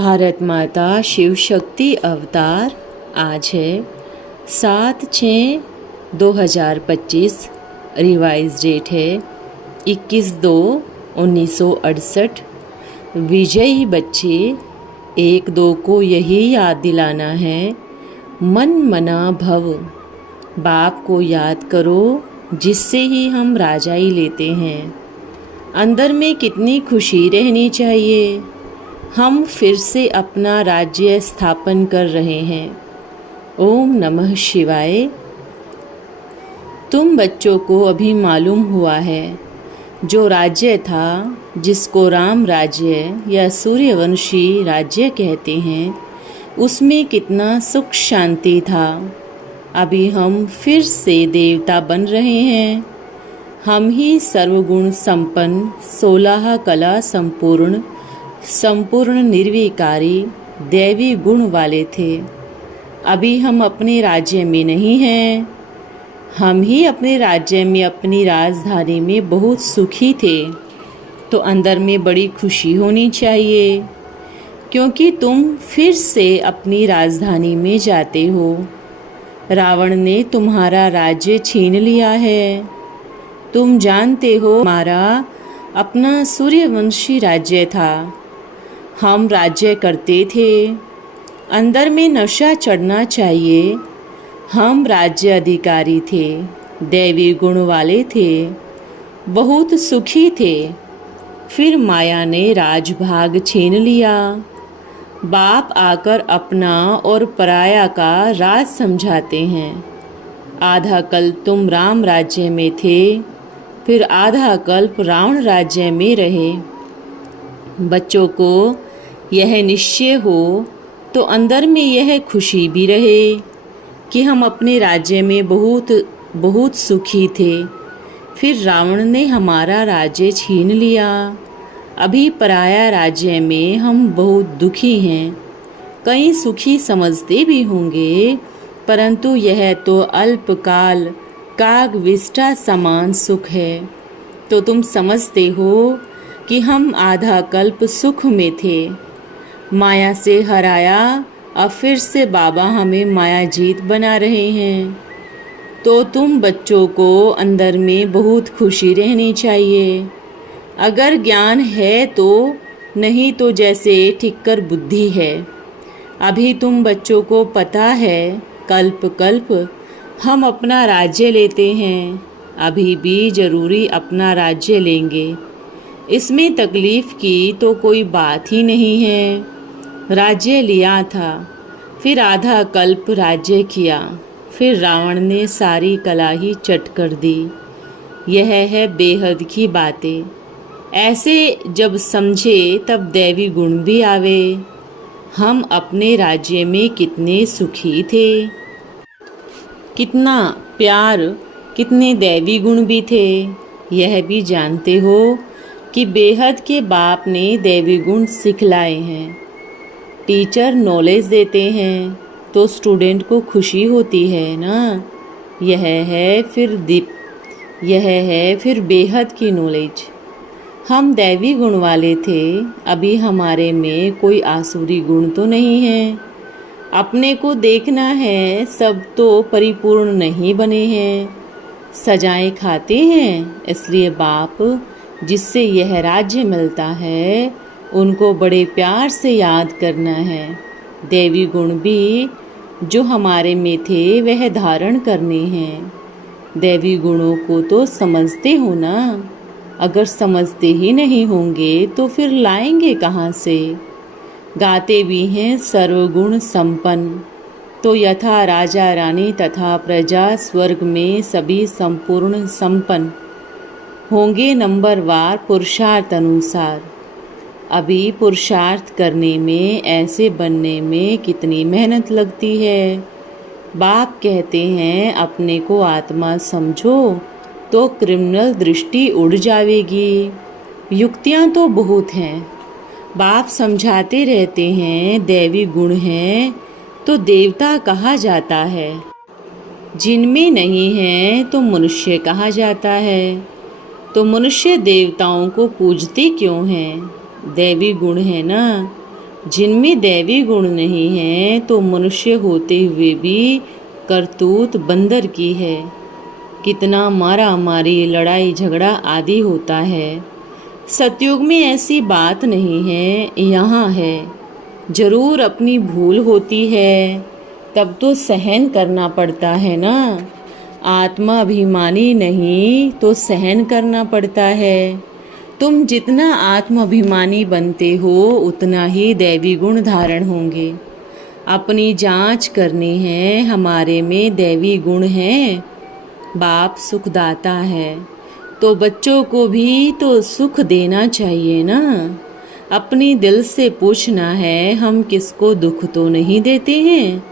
भारत माता शिव शक्ति अवतार आज है 7/6/2025। रिवाइज डेट है 21/2/1968। विजयी बच्चे 1-2 को यही याद दिलाना है, मन मना भव। बाप को याद करो जिससे ही हम राजाई लेते हैं। अंदर में कितनी खुशी रहनी चाहिए। हम फिर से अपना राज्य स्थापन कर रहे हैं। ओम नमः शिवाय। तुम बच्चों को अभी मालूम हुआ है, जो राज्य था जिसको राम राज्य या सूर्यवंशी राज्य कहते हैं, उसमें कितना सुख शांति था। अभी हम फिर से देवता बन रहे हैं। हम ही सर्वगुण संपन्न, 16 कला संपूर्ण निर्विकारी दैवी गुण वाले थे। अभी हम अपने राज्य में नहीं हैं। हम ही अपने राज्य में, अपनी राजधानी में बहुत सुखी थे। तो अंदर में बड़ी खुशी होनी चाहिए, क्योंकि तुम फिर से अपनी राजधानी में जाते हो। रावण ने तुम्हारा राज्य छीन लिया है। तुम जानते हो, हमारा अपना सूर्यवंशी राज्य था। हम राज्य करते थे। अंदर में नशा चढ़ना चाहिए। हम राज्य अधिकारी थे, दैवी गुण वाले थे, बहुत सुखी थे। फिर माया ने राजभाग छीन लिया। बाप आकर अपना और पराया का राज समझाते हैं। आधा कल्प तुम राम राज्य में थे, फिर आधा कल्प रावण राज्य में रहे। बच्चों को यह निश्चय हो तो अंदर में यह खुशी भी रहे कि हम अपने राज्य में बहुत सुखी थे। फिर रावण ने हमारा राज्य छीन लिया। अभी पराया राज्य में हम बहुत दुखी हैं। कई सुखी समझते भी होंगे, परंतु यह तो अल्पकाल काग विष्ठा समान सुख है। तो तुम समझते हो कि हम आधा कल्प सुख में थे, माया से हराया। अब फिर से बाबा हमें माया जीत बना रहे हैं। तो तुम बच्चों को अंदर में बहुत खुशी रहनी चाहिए। अगर ज्ञान है तो, नहीं तो जैसे ठिक्कर बुद्धि है। अभी तुम बच्चों को पता है, कल्प कल्प हम अपना राज्य लेते हैं। अभी भी जरूरी अपना राज्य लेंगे। इसमें तकलीफ़ की तो कोई बात ही नहीं है। राज्य लिया था, फिर आधा कल्प राज्य किया, फिर रावण ने सारी कला ही चट कर दी। यह है बेहद की बातें। ऐसे जब समझे तब दैवी गुण भी आवे। हम अपने राज्य में कितने सुखी थे, कितना प्यार, कितने दैवी गुण भी थे। यह भी जानते हो कि बेहद के बाप ने दैवी गुण सिखलाए हैं। टीचर नॉलेज देते हैं तो स्टूडेंट को खुशी होती है ना। यह है फिर बेहद की नॉलेज। हम दैवी गुण वाले थे। अभी हमारे में कोई आसुरी गुण तो नहीं है। अपने को देखना है, सब तो परिपूर्ण नहीं बने हैं। सजाएं खाते हैं, इसलिए बाप जिससे यह राज्य मिलता है उनको बड़े प्यार से याद करना है। दैवी गुण भी जो हमारे में थे वह धारण करने हैं। दैवी गुणों को तो समझते हो ना। अगर समझते ही नहीं होंगे तो फिर लाएंगे कहाँ से। गाते भी हैं सर्वगुण संपन्न। तो यथा राजा रानी तथा प्रजा स्वर्ग में सभी संपूर्ण संपन्न होंगे नंबरवार पुरुषार्थ अनुसार। अभी पुरुषार्थ करने में, ऐसे बनने में कितनी मेहनत लगती है। बाप कहते हैं अपने को आत्मा समझो तो क्रिमिनल दृष्टि उड़ जाएगी। युक्तियाँ तो बहुत हैं। बाप समझाते रहते हैं दैवी गुण हैं तो देवता कहा जाता है, जिनमें नहीं है तो मनुष्य कहा जाता है। तो मनुष्य देवताओं को पूजते क्यों हैं? दैवी गुण है ना। जिनमें दैवी गुण नहीं है तो मनुष्य होते हुए भी करतूत बंदर की है। कितना मारा मारी, लड़ाई झगड़ा आदि होता है। सतयुग में ऐसी बात नहीं है, यहाँ है। जरूर अपनी भूल होती है, तब तो सहन करना पड़ता है ना। आत्मा अभिमानी नहीं तो सहन करना पड़ता है। तुम जितना आत्माभिमानी बनते हो उतना ही दैवी गुण धारण होंगे। अपनी जांच करनी है, हमारे में दैवी गुण है। बाप सुखदाता है तो बच्चों को भी तो सुख देना चाहिए ना। अपनी दिल से पूछना है, हम किसको दुख तो नहीं देते हैं,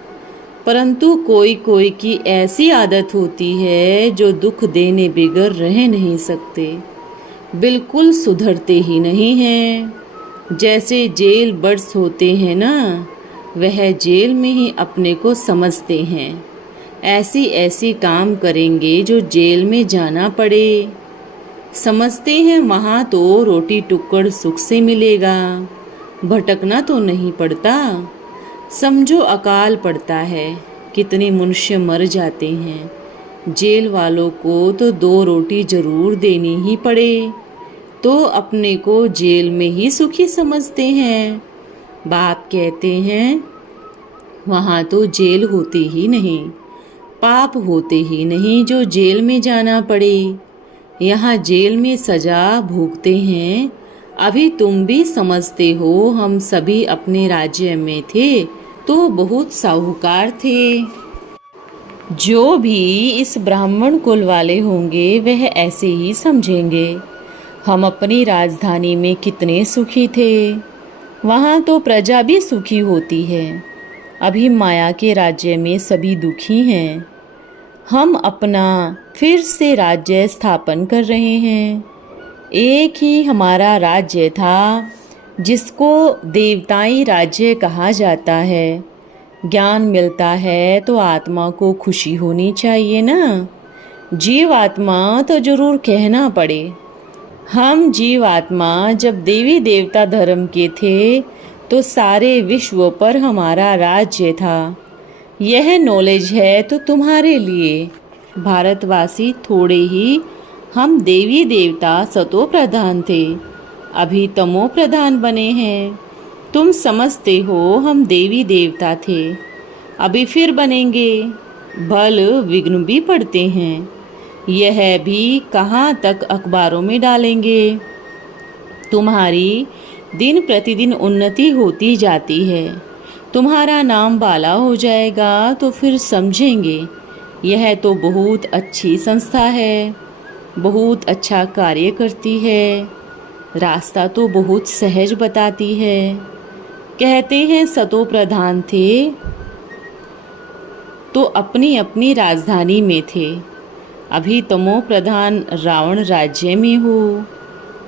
परंतु कोई कोई की ऐसी आदत होती है जो दुख देने बिगर रह नहीं सकते, बिल्कुल सुधरते ही नहीं हैं। जैसे जेल बर्ड्स होते हैं ना, वह जेल में ही अपने को समझते हैं। ऐसी ऐसी काम करेंगे जो जेल में जाना पड़े। समझते हैं वहाँ तो रोटी टुकड़ सुख से मिलेगा, भटकना तो नहीं पड़ता। समझो अकाल पड़ता है, कितने मनुष्य मर जाते हैं। जेल वालों को तो 2 रोटी जरूर देनी ही पड़े, तो अपने को जेल में ही सुखी समझते हैं। बाप कहते हैं वहाँ तो जेल होती ही नहीं, पाप होते ही नहीं जो जेल में जाना पड़े। यहाँ जेल में सजा भोगते हैं। अभी तुम भी समझते हो, हम सभी अपने राज्य में थे तो बहुत साहूकार थे। जो भी इस ब्राह्मण कुल वाले होंगे वह ऐसे ही समझेंगे। हम अपनी राजधानी में कितने सुखी थे, वहाँ तो प्रजा भी सुखी होती है। अभी माया के राज्य में सभी दुखी हैं। हम अपना फिर से राज्य स्थापन कर रहे हैं। एक ही हमारा राज्य था जिसको देवताई राज्य कहा जाता है। ज्ञान मिलता है तो आत्मा को खुशी होनी चाहिए ना। जीव आत्मा तो जरूर कहना पड़े। हम जीव आत्मा जब देवी देवता धर्म के थे तो सारे विश्व पर हमारा राज्य था। यह नॉलेज है तो तुम्हारे लिए। भारतवासी थोड़े ही हम देवी देवता सतो प्रधान थे, अभी तमो प्रधान बने हैं। तुम समझते हो हम देवी देवता थे, अभी फिर बनेंगे। भल विघ्न भी पड़ते हैं, यह भी कहाँ तक अखबारों में डालेंगे। तुम्हारी दिन प्रतिदिन उन्नति होती जाती है। तुम्हारा नाम बाला हो जाएगा तो फिर समझेंगे यह तो बहुत अच्छी संस्था है, बहुत अच्छा कार्य करती है। रास्ता तो बहुत सहज बताती है। कहते हैं सतो प्रधान थे तो अपनी अपनी राजधानी में थे, अभी तमो प्रधान रावण राज्य में हो।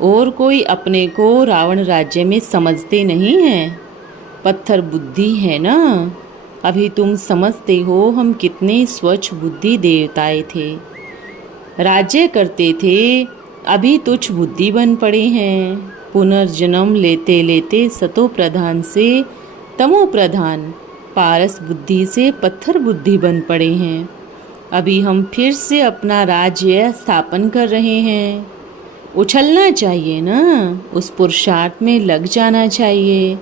और कोई अपने को रावण राज्य में समझते नहीं हैं, पत्थर बुद्धि है ना। अभी तुम समझते हो हम कितने स्वच्छ बुद्धि देवताए थे, राज्य करते थे, अभी तुच्छ बुद्धि बन पड़े हैं। पुनर्जन्म लेते लेते सतो प्रधान से तमो प्रधान, पारस बुद्धि से पत्थर बुद्धि बन पड़े हैं। अभी हम फिर से अपना राज्य स्थापन कर रहे हैं। उछलना चाहिए ना, उस पुरुषार्थ में लग जाना चाहिए।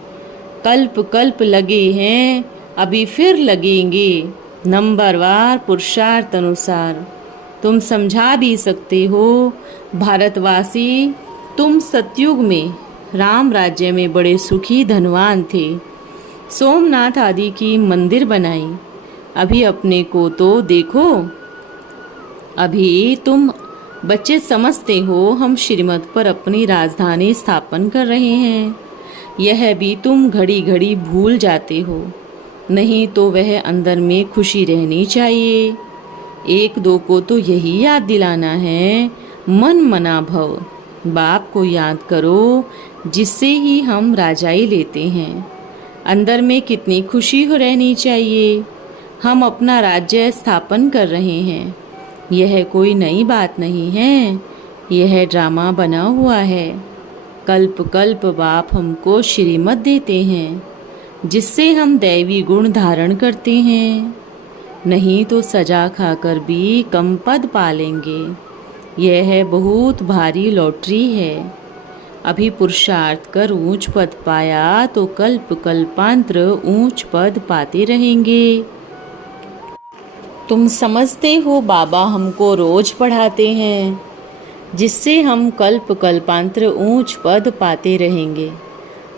कल्प कल्प लगे हैं, अभी फिर लगेंगे, नंबरवार पुरुषार्थ अनुसार। तुम समझा भी सकते हो भारतवासी, तुम सतयुग में राम राज्य में बड़े सुखी धनवान थे, सोमनाथ आदि की मंदिर बनाई। अभी अपने को तो देखो। अभी तुम बच्चे समझते हो हम श्रीमत पर अपनी राजधानी स्थापन कर रहे हैं, यह भी तुम घड़ी घड़ी भूल जाते हो। नहीं तो वह अंदर में खुशी रहनी चाहिए। 1-2 को तो यही याद दिलाना है, मन मना भव। बाप को याद करो, जिससे ही हम राजाई लेते हैं। अंदर में कितनी खुशी हो रहनी चाहिए। हम अपना राज्य स्थापन कर रहे हैं, यह कोई नई बात नहीं है, यह ड्रामा बना हुआ है। कल्प कल्प बाप हमको श्रीमत देते हैं, जिससे हम दैवी गुण धारण करते हैं। नहीं तो सजा खाकर भी कम पद पालेंगे। यह है बहुत भारी लॉटरी है। अभी पुरुषार्थ कर ऊंच पद पाया तो कल्प कल्पांतर ऊंच पद पाते रहेंगे। तुम समझते हो बाबा हमको रोज पढ़ाते हैं, जिससे हम कल्प कल्पांतर ऊंच पद पाते रहेंगे।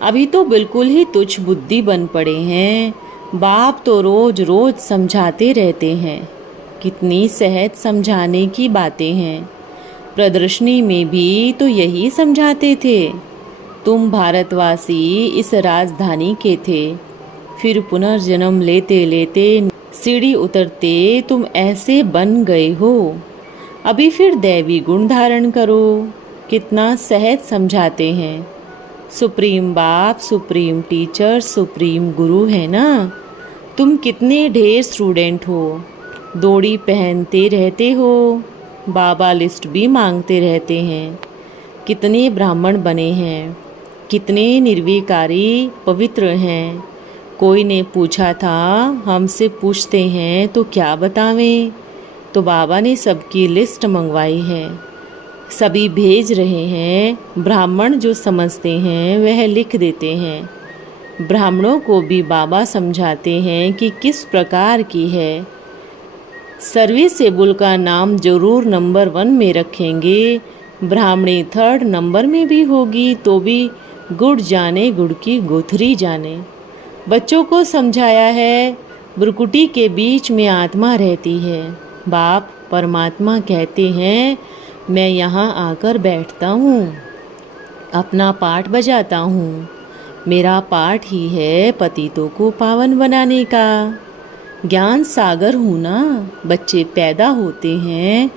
अभी तो बिल्कुल ही तुच्छ बुद्धि बन पड़े हैं। बाप तो रोज रोज समझाते रहते हैं। कितनी सहज समझाने की बातें हैं। प्रदर्शनी में भी तो यही समझाते थे। तुम भारतवासी इस राजधानी के थे, फिर पुनर्जन्म लेते लेते सीढ़ी उतरते तुम ऐसे बन गए हो। अभी फिर दैवी गुण धारण करो। कितना सहज समझाते हैं। सुप्रीम बाप, सुप्रीम टीचर, सुप्रीम गुरु है ना। तुम कितने ढेर स्टूडेंट हो, दौड़ी पहनते रहते हो, बाबा लिस्ट भी मांगते रहते हैं। कितने ब्राह्मण बने हैं, कितने निर्विकारी पवित्र हैं। कोई ने पूछा था, हमसे पूछते हैं तो क्या बतावें। तो बाबा ने सबकी लिस्ट मंगवाई है, सभी भेज रहे हैं। ब्राह्मण जो समझते हैं वह लिख देते हैं। ब्राह्मणों को भी बाबा समझाते हैं कि किस प्रकार की है। सर्विसेबल का नाम जरूर नंबर 1 में रखेंगे। ब्राह्मणी 3rd नंबर में भी होगी तो भी गुड़ जाने गुड़ की गुथरी जाने। बच्चों को समझाया है, ब्रुकुटी के बीच में आत्मा रहती है। बाप परमात्मा कहते हैं, मैं यहाँ आकर बैठता हूँ, अपना पाठ बजाता हूँ। मेरा पाठ ही है पतितों को पावन बनाने का। ज्ञान सागर हूँ ना। बच्चे पैदा होते हैं,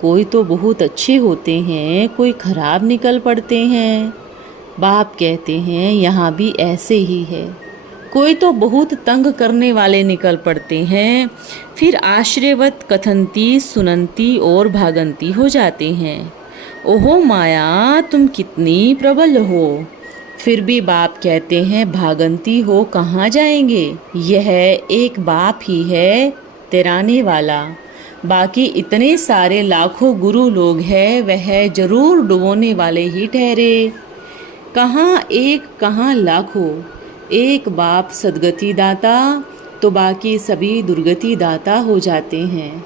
कोई तो बहुत अच्छे होते हैं, कोई खराब निकल पड़ते हैं। बाप कहते हैं यहाँ भी ऐसे ही है। कोई तो बहुत तंग करने वाले निकल पड़ते हैं, फिर आश्रयवत कथनती सुनंती और भागंती हो जाते हैं। ओहो माया, तुम कितनी प्रबल हो। फिर भी बाप कहते हैं भागंती हो कहाँ जाएंगे। यह एक बाप ही है तेराने वाला। बाकी इतने सारे लाखों गुरु लोग हैं, वह जरूर डुबोने वाले ही ठहरे। कहाँ एक कहाँ लाखों। एक बाप सदगति दाता तो बाकी सभी दुर्गति दाता हो जाते हैं।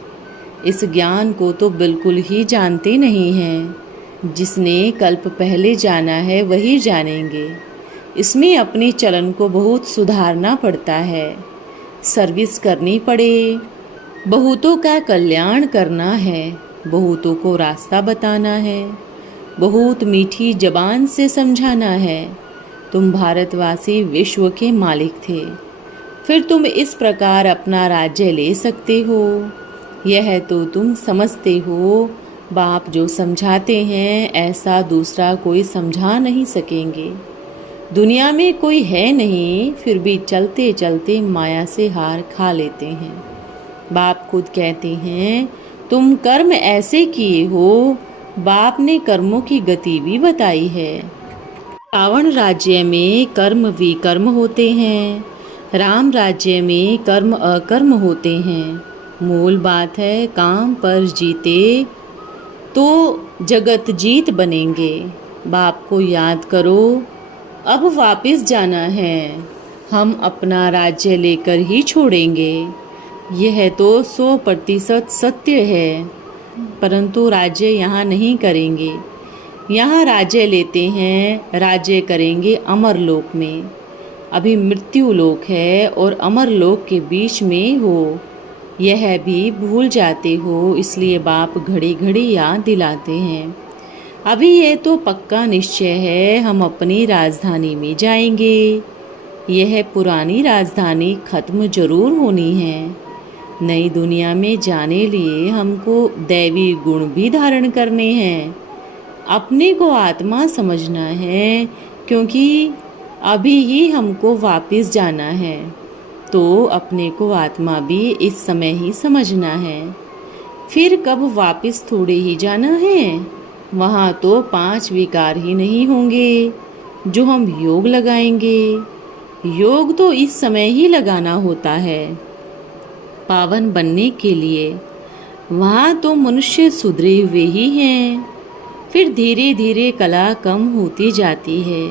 इस ज्ञान को तो बिल्कुल ही जानते नहीं हैं। जिसने कल्प पहले जाना है वही जानेंगे। इसमें अपने चलन को बहुत सुधारना पड़ता है, सर्विस करनी पड़े, बहुतों का कल्याण करना है, बहुतों को रास्ता बताना है, बहुत मीठी जबान से समझाना है। तुम भारतवासी विश्व के मालिक थे, फिर तुम इस प्रकार अपना राज्य ले सकते हो। यह तो तुम समझते हो। बाप जो समझाते हैं ऐसा दूसरा कोई समझा नहीं सकेंगे। दुनिया में कोई है नहीं, फिर भी चलते चलते माया से हार खा लेते हैं। बाप खुद कहते हैं तुम कर्म ऐसे किए हो। बाप ने कर्मों की गति भी बताई है। रावण राज्य में कर्म विकर्म होते हैं, राम राज्य में कर्म अकर्म होते हैं। मूल बात है काम पर जीते तो जगत जीत बनेंगे। बाप को याद करो, अब वापस जाना है। हम अपना राज्य लेकर ही छोड़ेंगे। यह तो 100% सत्य है, परंतु राज्य यहाँ नहीं करेंगे। यहाँ राज्य लेते हैं, राज्य करेंगे अमर लोक में। अभी मृत्यु लोक है और अमर लोक के बीच में हो, यह भी भूल जाते हो। इसलिए बाप घड़ी घड़ी याद दिलाते हैं। अभी ये तो पक्का निश्चय है हम अपनी राजधानी में जाएंगे। यह पुरानी राजधानी खत्म जरूर होनी है। नई दुनिया में जाने लिए हमको दैवी गुण भी धारण करने हैं। अपने को आत्मा समझना है, क्योंकि अभी ही हमको वापस जाना है। तो अपने को आत्मा भी इस समय ही समझना है। फिर कब वापस थोड़े ही जाना है। वहाँ तो 5 विकार ही नहीं होंगे जो हम योग लगाएंगे। योग तो इस समय ही लगाना होता है पावन बनने के लिए। वहाँ तो मनुष्य सुधरे हुए ही हैं, फिर धीरे धीरे कला कम होती जाती है।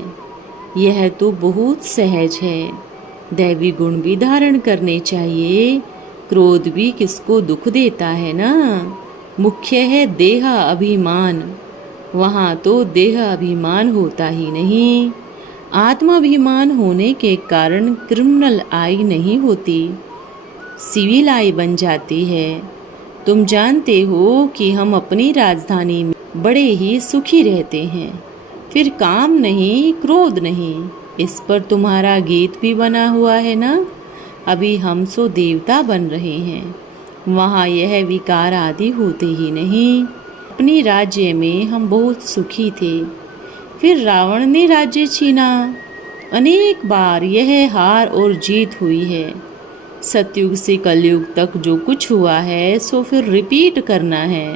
यह तो बहुत सहज है। दैवी गुण भी धारण करने चाहिए। क्रोध भी किसको दुख देता है ना। मुख्य है देह अभिमान। वहाँ तो देह अभिमान होता ही नहीं। आत्माभिमान होने के कारण क्रिमिनल आई नहीं होती, सिविल आई बन जाती है। तुम जानते हो कि हम अपनी राजधानी में बड़े ही सुखी रहते हैं। फिर काम नहीं, क्रोध नहीं। इस पर तुम्हारा गीत भी बना हुआ है ना। अभी हम सो देवता बन रहे हैं। वहाँ यह विकार आदि होते ही नहीं। अपने राज्य में हम बहुत सुखी थे। फिर रावण ने राज्य छीना। अनेक बार यह हार और जीत हुई है। सतयुग से कलयुग तक जो कुछ हुआ है सो फिर रिपीट करना है।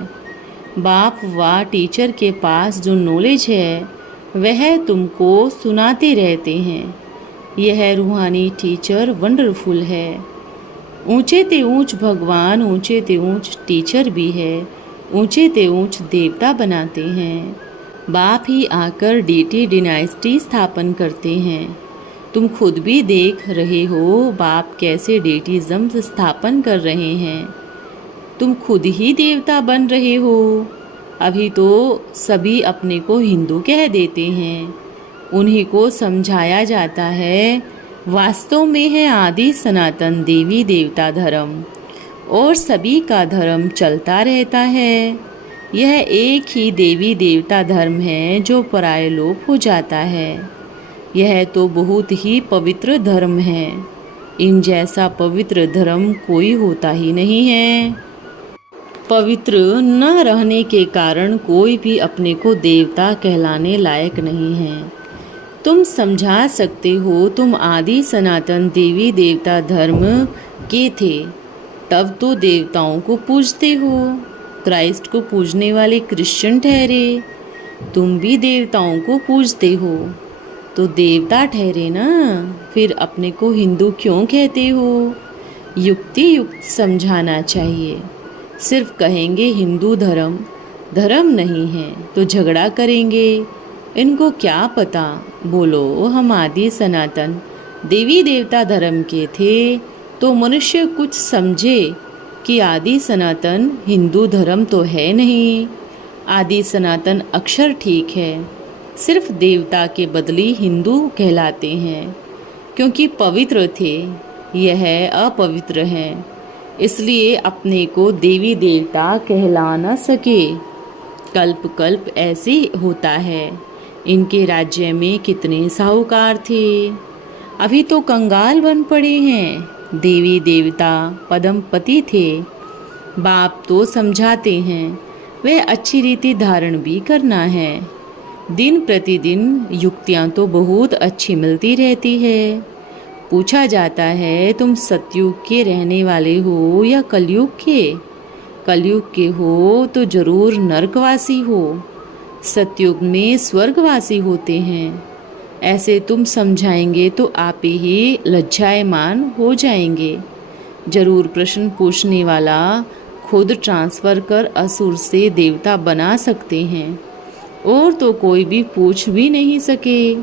बाप व टीचर के पास जो नॉलेज है वह तुमको सुनाते रहते हैं। यह रूहानी टीचर वंडरफुल है। ऊंचे ते ऊंच भगवान, ऊंचे ते ऊंच टीचर भी है, ऊंचे ते ऊंच देवता बनाते हैं। बाप ही आकर डीटी डिनाइस्टी स्थापन करते हैं। तुम खुद भी देख रहे हो बाप कैसे डेटिज्म स्थापन कर रहे हैं। तुम खुद ही देवता बन रहे हो। अभी तो सभी अपने को हिंदू कह देते हैं। उन्हीं को समझाया जाता है वास्तव में है आदि सनातन देवी देवता धर्म, और सभी का धर्म चलता रहता है। यह एक ही देवी देवता धर्म है जो परायलोप हो जाता है। यह तो बहुत ही पवित्र धर्म है। इन जैसा पवित्र धर्म कोई होता ही नहीं है। पवित्र न रहने के कारण कोई भी अपने को देवता कहलाने लायक नहीं है। तुम समझा सकते हो, तुम आदि सनातन देवी देवता धर्म के थे, तब तो देवताओं को पूजते हो। क्राइस्ट को पूजने वाले क्रिश्चियन ठहरे। तुम भी देवताओं को पूजते हो तो देवता ठहरे ना। फिर अपने को हिंदू क्यों कहते हो? युक्ति युक्त समझाना चाहिए। सिर्फ कहेंगे हिंदू धर्म धर्म नहीं है तो झगड़ा करेंगे। इनको क्या पता। बोलो हम आदि सनातन देवी देवता धर्म के थे तो मनुष्य कुछ समझे कि आदि सनातन हिंदू धर्म तो है नहीं। आदि सनातन अक्षर ठीक है, सिर्फ देवता के बदले हिंदू कहलाते हैं क्योंकि पवित्र थे। यह अपवित्र है, इसलिए अपने को देवी देवता कहला न सके। कल्प कल्प ऐसे होता है। इनके राज्य में कितने साहूकार थे, अभी तो कंगाल बन पड़े हैं। देवी देवता पद्मपति थे। बाप तो समझाते हैं वह अच्छी रीति धारण भी करना है। दिन प्रतिदिन युक्तियाँ तो बहुत अच्छी मिलती रहती है। पूछा जाता है तुम सतयुग के रहने वाले हो या कलयुग के? कलयुग के हो तो जरूर नरकवासी हो। सतयुग में स्वर्गवासी होते हैं। ऐसे तुम समझाएंगे तो आप ही लज्जायमान हो जाएंगे। जरूर प्रश्न पूछने वाला खुद ट्रांसफ़र कर असुर से देवता बना सकते हैं, और तो कोई भी पूछ भी नहीं सके।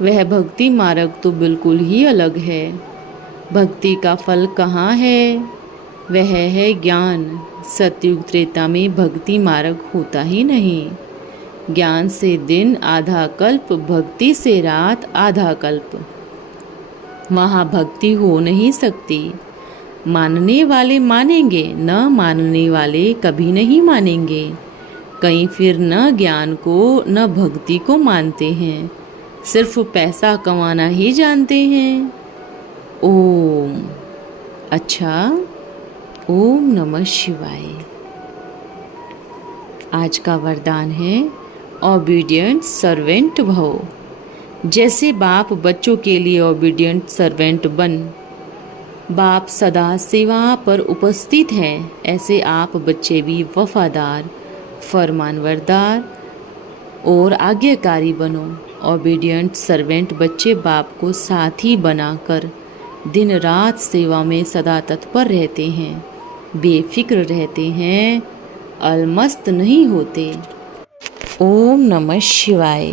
वह भक्ति मार्ग तो बिल्कुल ही अलग है। भक्ति का फल कहाँ है? वह है ज्ञान। सतयुग त्रेता में भक्ति मार्ग होता ही नहीं। ज्ञान से दिन आधा कल्प, भक्ति से रात आधा कल्प। वहाँ भक्ति हो नहीं सकती। मानने वाले मानेंगे, न मानने वाले कभी नहीं मानेंगे। कहीं फिर न ज्ञान को न भक्ति को मानते हैं, सिर्फ पैसा कमाना ही जानते हैं। ओम। अच्छा, ओम नमः शिवाय। आज का वरदान है ओबीडियंट सर्वेंट भव। जैसे बाप बच्चों के लिए ओबीडियंट सर्वेंट बन। बाप सदा सेवा पर उपस्थित हैं, ऐसे आप बच्चे भी वफादार, फरमानबरदार, और आज्ञाकारी बनो। ओबीडियंट सर्वेंट बच्चे बाप को साथी बनाकर दिन रात सेवा में सदा तत्पर रहते हैं, बेफिक्र रहते हैं, अलमस्त नहीं होते। ओम नमः शिवाय।